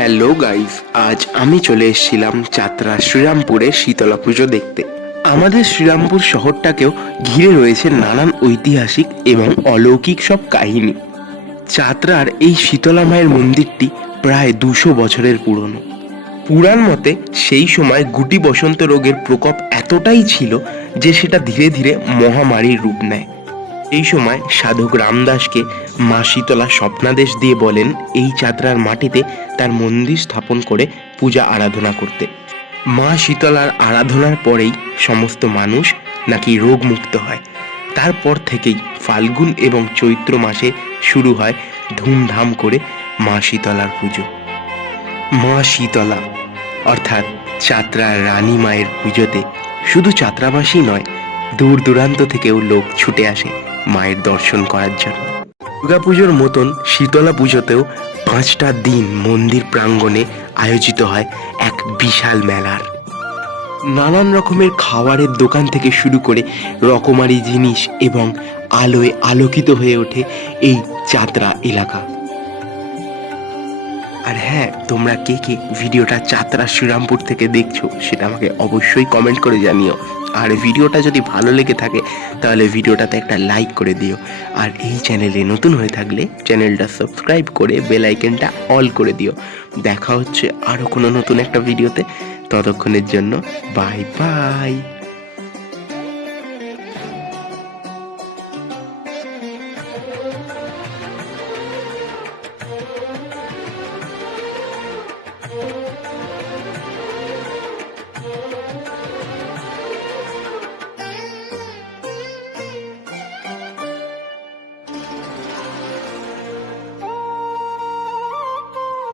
Hello guys, আজ আমি চলে এসেছিলাম চাতরা শ্রীরামপুরে শীতলা পুজো দেখতে। আমাদের শ্রীরামপুর শহরটাকেও ঘিরে রয়েছে নানান ঐতিহাসিক এবং অলৌকিক সব কাহিনী। চাতরার এই শীতলা মায়ের মন্দিরটি প্রায় 200 বছরের পুরনো। পুরাণ মতে সেই সময় গুটি বসন্ত রোগের প্রকোপ এতটাই ছিল যে সেটা ধীরে ধীরে মহামারীর রূপ নেয়। এই সময় সাধক রামদাসকে মা শীতলা স্বপ্নাদেশ দিয়ে বলেন এই চাতরার মাটিতে তার মন্দির স্থাপন করে পূজা আরাধনা করতে। মা শীতলার আরাধনার পরেই সমস্ত মানুষ নাকি রোগমুক্ত হয়। তারপর থেকেই ফাল্গুন এবং চৈত্র মাসে শুরু হয় ধুমধাম করে মা শীতলার পুজো। মা শীতলা অর্থাৎ চাতরার রানী মায়ের পুজোতে শুধু চাতরাবাসী নয়, দূর দূরান্ত থেকেও লোক ছুটে আসে মায়ের দর্শন করার জন্য। দুর্গাপুজোর মতন শীতলা পুজোতেও 5টা দিন মন্দির প্রাঙ্গণে আয়োজিত হয় এক বিশাল মেলার। নানান রকমের খাবারের দোকান থেকে শুরু করে রকমারি জিনিস এবং আলোয় আলোকিত হয়ে ওঠে এই চাতরা এলাকা। আর হ্যাঁ, তোমরা কে কে ভিডিওটা চাতরা শ্রীরামপুর থেকে দেখছো সেটা আমাকে অবশ্যই কমেন্ট করে জানিও। আর ভিডিওটা যদি ভালো লেগে থাকে তাহলে ভিডিওটাতে একটা লাইক করে দিও। আর এই চ্যানেলে নতুন হয়ে থাকলে চ্যানেলটা সাবস্ক্রাইব করে বেল আইকনটা অল করে দিও। দেখা হচ্ছে আরও কোনো নতুন একটা ভিডিওতে। ততক্ষণের জন্য বাই বাই।